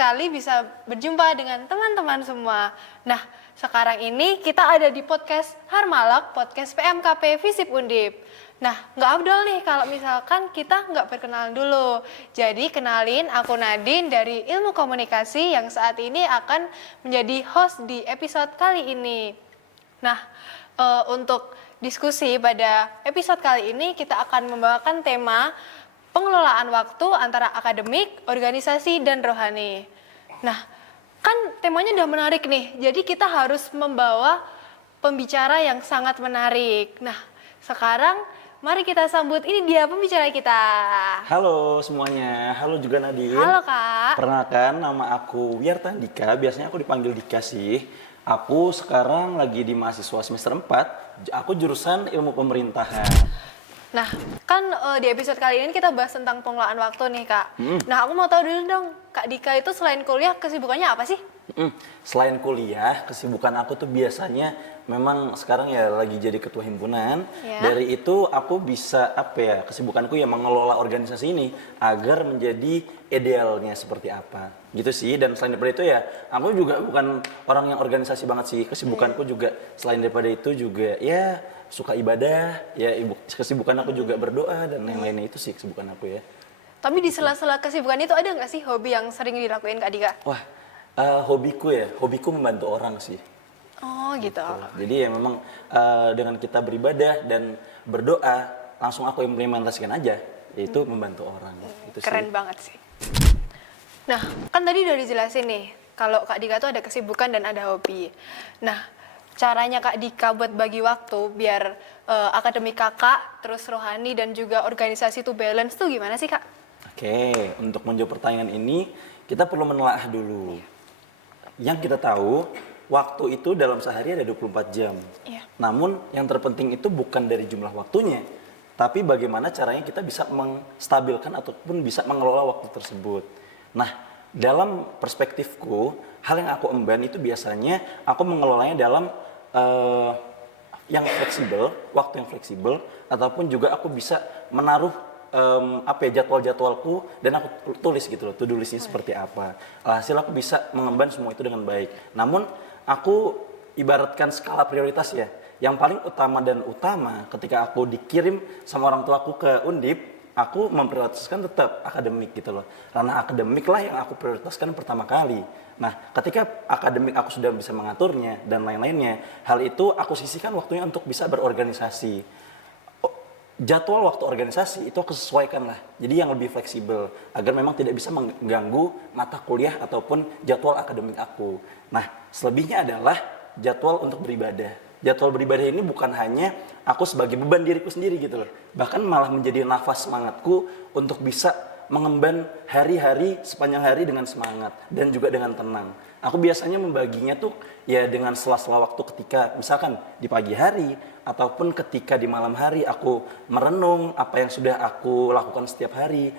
sekali bisa berjumpa dengan teman-teman semua. Nah, sekarang ini kita ada di podcast Harmalak, podcast PMKP Visip Undip. Nah, nggak afdol nih kalau misalkan kita nggak perkenalan dulu. Jadi kenalin, aku Nadine dari Ilmu Komunikasi yang saat ini akan menjadi host di episode kali ini. Nah, untuk diskusi pada episode kali ini kita akan membawakan tema pengelolaan waktu antara akademik, organisasi, dan rohani. Nah, kan temanya udah menarik nih, jadi kita harus membawa pembicara yang sangat menarik. Nah, sekarang mari kita sambut, ini dia pembicara kita. Halo semuanya, halo juga Nadine. Halo Kak. Perkenalkan, nama aku Wiyarta Dika, biasanya aku dipanggil Dika sih. Aku sekarang lagi di mahasiswa semester 4, aku jurusan ilmu pemerintahan. Nah, kan di episode kali ini kita bahas tentang pengelolaan waktu nih Kak. Nah, aku mau tahu dulu dong, Kak Dika itu selain kuliah kesibukannya apa sih? Selain kuliah, kesibukan aku tuh biasanya memang sekarang ya lagi jadi ketua himpunan. Ya. Dari itu aku bisa kesibukanku ya mengelola organisasi ini agar menjadi idealnya seperti apa. Gitu sih, dan selain daripada itu ya aku juga bukan orang yang organisasi banget sih. Kesibukanku juga selain daripada itu juga ya suka ibadah, ya kesibukan aku juga berdoa dan yang lainnya itu sih kesibukan aku ya. Tapi di sela-sela kesibukan itu ada nggak sih hobi yang sering dilakuin Kak Dika? Wah, hobiku membantu orang sih. Oh gitu. Jadi ya memang dengan kita beribadah dan berdoa langsung aku implementasikan aja, yaitu membantu orang. Itu Keren sih. banget sih. Nah, kan tadi udah dijelasin nih, kalau Kak Dika tuh ada kesibukan dan ada hobi. Nah, caranya Kak Dika buat bagi waktu biar akademik kakak, terus rohani dan juga organisasi tuh balance tuh gimana sih Kak? Oke, untuk menjawab pertanyaan ini kita perlu menelaah dulu. Yang kita tahu, waktu itu dalam sehari ada 24 jam. Iya. Namun yang terpenting itu bukan dari jumlah waktunya, tapi bagaimana caranya kita bisa menstabilkan ataupun bisa mengelola waktu tersebut. Nah, dalam perspektifku, hal yang aku emban itu biasanya aku mengelolanya dalam yang fleksibel, waktu yang fleksibel, ataupun juga aku bisa menaruh jadwal-jadwalku dan aku tulis gitu loh, to-do listnya seperti apa. Hasil aku bisa mengemban semua itu dengan baik. Namun aku ibaratkan skala prioritas ya. Yang paling utama ketika aku dikirim sama orang tuaku ke Undip, aku memprioritaskan tetap akademik gitu loh. Karena akademik lah yang aku prioritaskan pertama kali. Nah, ketika akademik aku sudah bisa mengaturnya dan lain-lainnya, hal itu aku sisihkan waktunya untuk bisa berorganisasi. Jadwal waktu organisasi itu aku sesuaikan lah, jadi yang lebih fleksibel agar memang tidak bisa mengganggu mata kuliah ataupun jadwal akademik aku. Nah, selebihnya adalah jadwal untuk beribadah. Jadwal beribadah ini bukan hanya aku sebagai beban diriku sendiri gitu loh, bahkan malah menjadi nafas semangatku untuk bisa mengemban hari-hari sepanjang hari dengan semangat dan juga dengan tenang. Aku biasanya membaginya tuh ya dengan sela-sela waktu ketika misalkan di pagi hari ataupun ketika di malam hari aku merenung apa yang sudah aku lakukan setiap hari.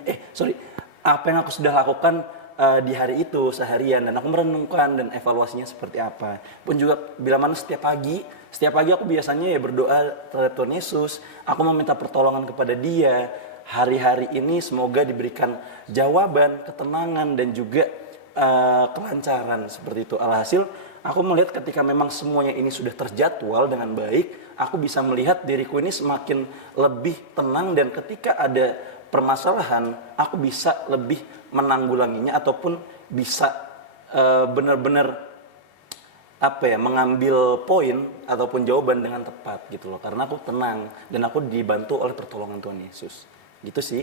Apa yang aku sudah lakukan di hari itu seharian dan aku merenungkan dan evaluasinya seperti apa. Pun juga bila mana setiap pagi aku biasanya ya berdoa terhadap Tuhan Yesus. Aku meminta pertolongan kepada Dia. Hari-hari ini semoga diberikan jawaban, ketenangan dan juga kelancaran seperti itu. Alhasil aku melihat ketika memang semuanya ini sudah terjadwal dengan baik, aku bisa melihat diriku ini semakin lebih tenang dan ketika ada permasalahan, aku bisa lebih menanggulanginya ataupun bisa benar-benar mengambil poin ataupun jawaban dengan tepat gitu loh. Karena aku tenang dan aku dibantu oleh pertolongan Tuhan Yesus. Gitu sih.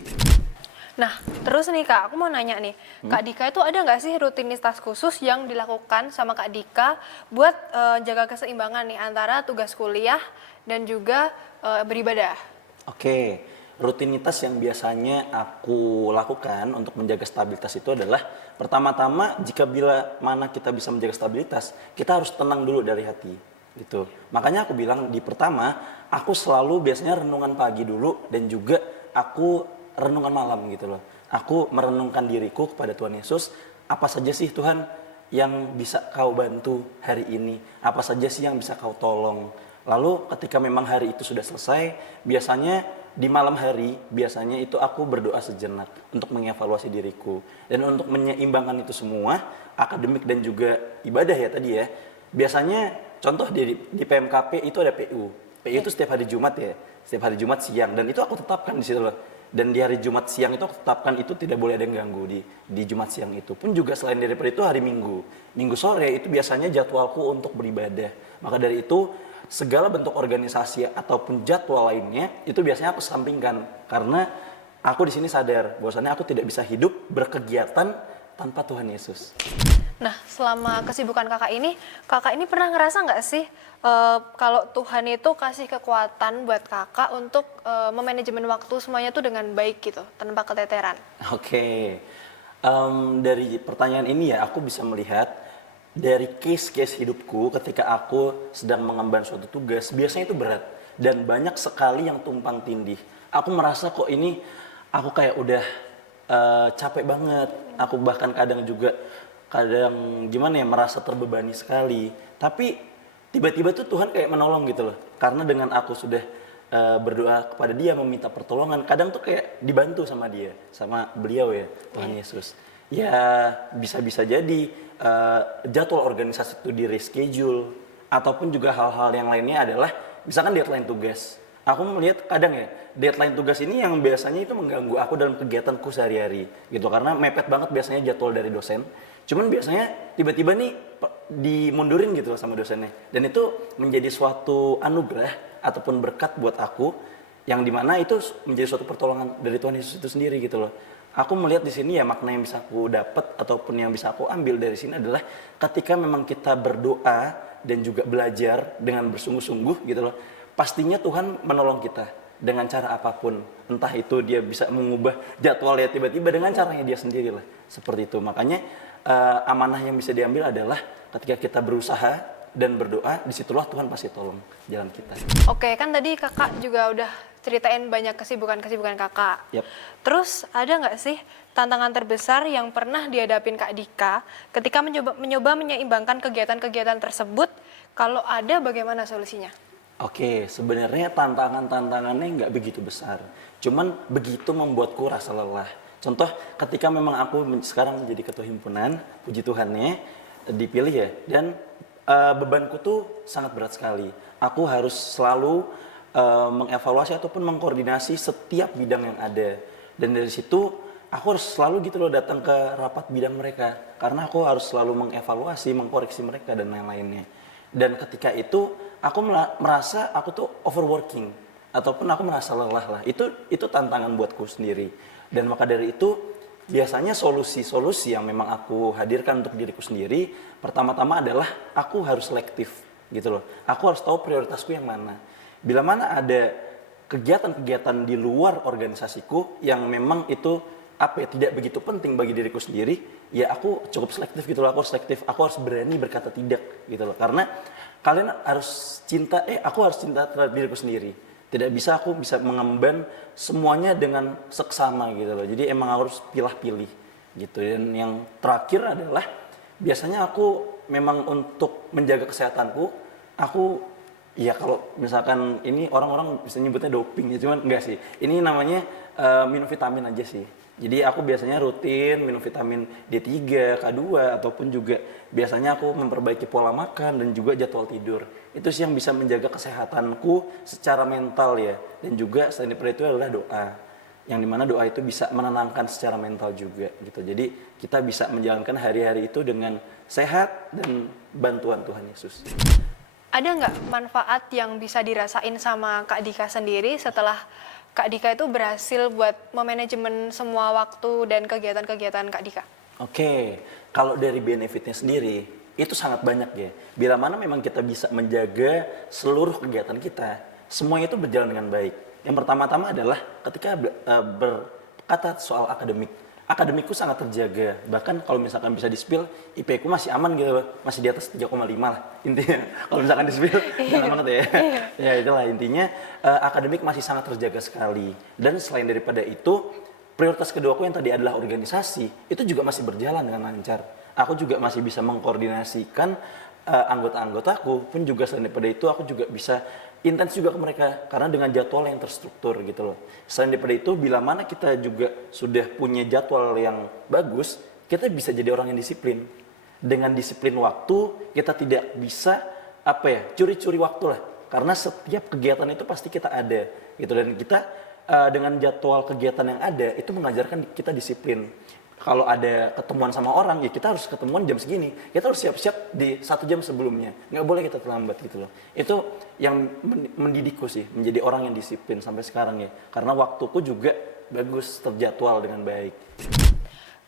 Nah, terus nih Kak, aku mau nanya nih, Kak Dika itu ada nggak sih rutinitas khusus yang dilakukan sama Kak Dika buat jaga keseimbangan nih antara tugas kuliah dan juga beribadah? Oke, rutinitas yang biasanya aku lakukan untuk menjaga stabilitas itu adalah pertama-tama jika bila mana kita bisa menjaga stabilitas, kita harus tenang dulu dari hati gitu. Makanya aku bilang di pertama, aku selalu biasanya renungan pagi dulu dan juga aku renungan malam gitu loh. Aku merenungkan diriku kepada Tuhan Yesus, apa saja sih Tuhan yang bisa kau bantu hari ini? Apa saja sih yang bisa kau tolong? Lalu ketika memang hari itu sudah selesai, biasanya di malam hari biasanya itu aku berdoa sejenak untuk mengevaluasi diriku dan untuk menyeimbangkan itu semua, akademik dan juga ibadah ya tadi ya. Biasanya contoh di PMKP itu ada PU. PU itu setiap hari Jumat ya, setiap hari Jumat siang dan itu aku tetapkan di situ loh. Dan di hari Jumat siang itu aku tetapkan itu tidak boleh ada yang ganggu di Jumat siang itu. Pun juga selain daripada itu hari Minggu. Minggu sore itu biasanya jadwalku untuk beribadah. Maka dari itu segala bentuk organisasi ataupun jadwal lainnya itu biasanya aku sampingkan karena aku di sini sadar bahwasannya aku tidak bisa hidup berkegiatan tanpa Tuhan Yesus. Nah, selama kesibukan kakak ini pernah ngerasa nggak sih kalau Tuhan itu kasih kekuatan buat kakak untuk memanajemen waktu semuanya tuh dengan baik gitu, tanpa keteteran? Oke. Dari pertanyaan ini ya aku bisa melihat dari case-case hidupku ketika aku sedang mengemban suatu tugas, biasanya itu berat dan banyak sekali yang tumpang tindih. Aku merasa kok ini aku kayak udah capek banget. Aku bahkan kadang gimana ya merasa terbebani sekali. Tapi tiba-tiba tuh Tuhan kayak menolong gitu loh. Karena dengan aku sudah berdoa kepada Dia meminta pertolongan, kadang tuh kayak dibantu sama Dia, sama beliau ya, Tuhan Yesus. Ya bisa-bisa jadi jadwal organisasi itu di reschedule ataupun juga hal-hal yang lainnya adalah misalkan deadline tugas. Aku melihat kadang ya deadline tugas ini yang biasanya itu mengganggu aku dalam kegiatanku sehari-hari gitu karena mepet banget biasanya jadwal dari dosen. Cuman biasanya tiba-tiba nih dimundurin gitu loh sama dosennya dan itu menjadi suatu anugerah ataupun berkat buat aku yang dimana itu menjadi suatu pertolongan dari Tuhan Yesus itu sendiri gitu loh. Aku melihat di sini ya makna yang bisa aku dapat ataupun yang bisa aku ambil dari sini adalah ketika memang kita berdoa dan juga belajar dengan bersungguh-sungguh gitu loh, pastinya Tuhan menolong kita dengan cara apapun. Entah itu dia bisa mengubah jadwalnya tiba-tiba dengan caranya dia sendiri lah. Seperti itu. Makanya amanah yang bisa diambil adalah ketika kita berusaha dan berdoa, disitulah Tuhan pasti tolong jalan kita. Oke, kan tadi kakak juga udah ceritain banyak kesibukan kakak. Yap. Terus ada nggak sih tantangan terbesar yang pernah dihadapin Kak Dika ketika mencoba menyeimbangkan kegiatan-kegiatan tersebut? Kalau ada, bagaimana solusinya? Oke, sebenarnya tantangannya nggak begitu besar. Cuman begitu membuatku rasa lelah. Contoh, ketika memang aku sekarang menjadi ketua himpunan, puji Tuhannya, dipilih ya, dan bebanku tuh sangat berat sekali. Aku harus selalu mengevaluasi ataupun mengkoordinasi setiap bidang yang ada. Dan dari situ aku harus selalu gitu loh datang ke rapat bidang mereka. Karena aku harus selalu mengevaluasi, mengkoreksi mereka dan lain-lainnya. Dan ketika itu aku merasa aku tuh overworking ataupun aku merasa lelah lah. Itu tantangan buatku sendiri. Dan maka dari itu biasanya solusi-solusi yang memang aku hadirkan untuk diriku sendiri, pertama-tama adalah aku harus selektif gitu loh. Aku harus tahu prioritasku yang mana. Bila mana ada kegiatan-kegiatan di luar organisasiku yang memang itu tidak begitu penting bagi diriku sendiri, ya aku cukup selektif gitu loh. Aku harus berani berkata tidak gitu loh. Karena kalian harus aku harus cinta terhadap diriku sendiri. Tidak bisa aku bisa mengemban semuanya dengan seksama gitu loh. Jadi emang harus pilih-pilih gitu. Dan yang terakhir adalah biasanya aku memang untuk menjaga kesehatanku, aku ya kalau misalkan ini orang-orang bisa nyebutnya doping ya, cuman enggak sih. Ini namanya minum vitamin aja sih. Jadi aku biasanya rutin minum vitamin D3, K2 ataupun juga biasanya aku memperbaiki pola makan dan juga jadwal tidur. Itu sih yang bisa menjaga kesehatanku secara mental ya. Dan juga selain itu adalah doa. Yang dimana doa itu bisa menenangkan secara mental juga gitu. Jadi kita bisa menjalankan hari-hari itu dengan sehat dan bantuan Tuhan Yesus. Ada nggak manfaat yang bisa dirasain sama Kak Dika sendiri setelah Kak Dika itu berhasil buat memanajemen semua waktu dan kegiatan-kegiatan Kak Dika? Oke, kalau dari benefitnya sendiri, itu sangat banyak ya. Bila mana memang kita bisa menjaga seluruh kegiatan kita, semuanya itu berjalan dengan baik. Yang pertama-tama adalah ketika berkata soal akademik. Akademikku sangat terjaga, bahkan kalau misalkan bisa di-spill, IP ku masih aman gitu, masih di atas 3,5 lah intinya. Kalau misalkan di-spill, jangan banget ya. Ya itulah intinya, akademik masih sangat terjaga sekali. Dan selain daripada itu, prioritas keduaku yang tadi adalah organisasi, itu juga masih berjalan dengan lancar. Aku juga masih bisa mengkoordinasikan anggota-anggotaku, pun juga selain daripada itu aku juga bisa intens juga ke mereka karena dengan jadwal yang terstruktur gitu loh. Selain daripada itu, bila mana kita juga sudah punya jadwal yang bagus, kita bisa jadi orang yang disiplin. Dengan disiplin waktu, kita tidak bisa curi-curi waktu lah. Karena setiap kegiatan itu pasti kita ada gitu, dan kita dengan jadwal kegiatan yang ada itu mengajarkan kita disiplin. Kalau ada ketemuan sama orang, ya kita harus ketemuan jam segini. Kita harus siap-siap di 1 jam sebelumnya. Nggak boleh kita terlambat gitu loh. Itu yang mendidikku sih, menjadi orang yang disiplin sampai sekarang ya. Karena waktuku juga bagus, terjadwal dengan baik.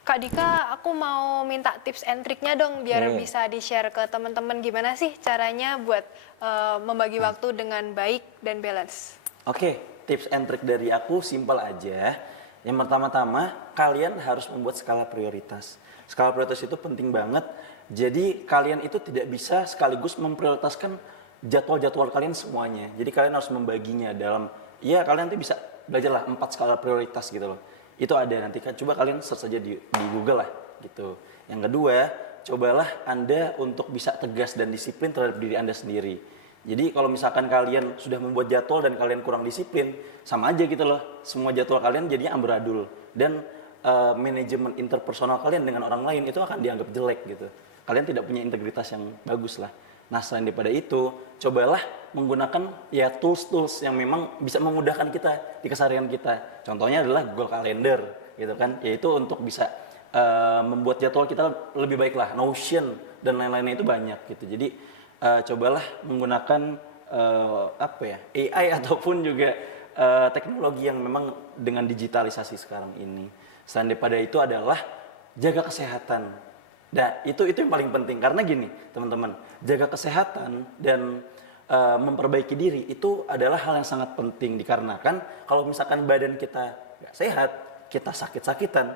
Kak Dika, aku mau minta tips and triknya dong biar bisa di-share ke teman-teman gimana sih caranya buat membagi waktu dengan baik dan balance. Oke, tips and trik dari aku simpel aja. Yang pertama-tama, kalian harus membuat skala prioritas. Skala prioritas itu penting banget. Jadi kalian itu tidak bisa sekaligus memprioritaskan jadwal-jadwal kalian semuanya. Jadi kalian harus membaginya dalam, ya kalian nanti bisa belajarlah 4 skala prioritas gitu loh. Itu ada, nanti coba kalian search saja di Google lah gitu. Yang kedua, cobalah Anda untuk bisa tegas dan disiplin terhadap diri Anda sendiri. Jadi kalau misalkan kalian sudah membuat jadwal dan kalian kurang disiplin, sama aja gitu loh. Semua jadwal kalian jadinya amburadul. Dan manajemen interpersonal kalian dengan orang lain itu akan dianggap jelek gitu. Kalian tidak punya integritas yang bagus lah. Nah selain daripada itu, cobalah menggunakan ya tools-tools yang memang bisa memudahkan kita di keseharian kita. Contohnya adalah Google Calendar gitu kan. Yaitu untuk bisa membuat jadwal kita lebih baik lah. Notion dan lain-lainnya itu banyak gitu. Jadi cobalah menggunakan AI ataupun juga teknologi yang memang dengan digitalisasi sekarang ini. Selain daripada itu adalah jaga kesehatan. Nah, itu yang paling penting karena gini, teman-teman, jaga kesehatan dan memperbaiki diri itu adalah hal yang sangat penting dikarenakan kalau misalkan badan kita nggak sehat, kita sakit-sakitan,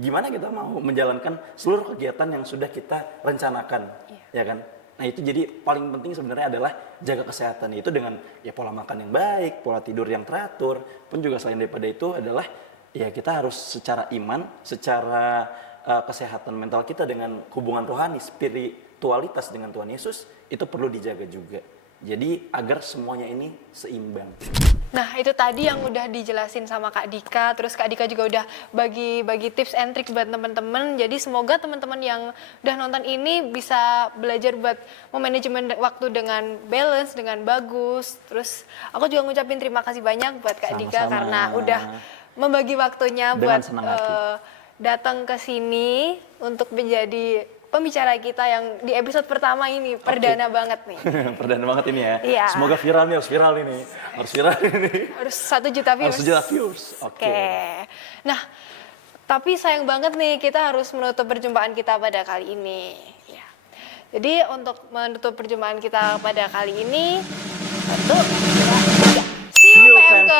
gimana kita mau menjalankan seluruh kegiatan yang sudah kita rencanakan, ya kan? Nah itu jadi paling penting sebenarnya adalah jaga kesehatan, itu dengan ya pola makan yang baik, pola tidur yang teratur, pun juga selain daripada itu adalah ya kita harus secara iman, secara kesehatan mental kita dengan hubungan rohani, spiritualitas dengan Tuhan Yesus itu perlu dijaga juga. Jadi agar semuanya ini seimbang. Nah itu tadi yang udah dijelasin sama Kak Dika, terus Kak Dika juga udah bagi tips and tricks buat teman-teman. Jadi semoga teman-teman yang udah nonton ini bisa belajar buat memanajemen waktu dengan balance, dengan bagus. Terus aku juga ngucapin terima kasih banyak buat Kak Dika karena udah membagi waktunya dengan buat datang ke sini untuk menjadi pembicara kita yang di episode pertama ini, perdana banget nih. Perdana banget ini ya. Iya. Semoga viral nih, harus viral ini. Harus 1 juta views. Harus 1 juta views. Oke. Nah, tapi sayang banget nih kita harus menutup perjumpaan kita pada kali ini. Ya. Jadi untuk menutup perjumpaan kita pada kali ini, 1, 2, 3. See you, PMK!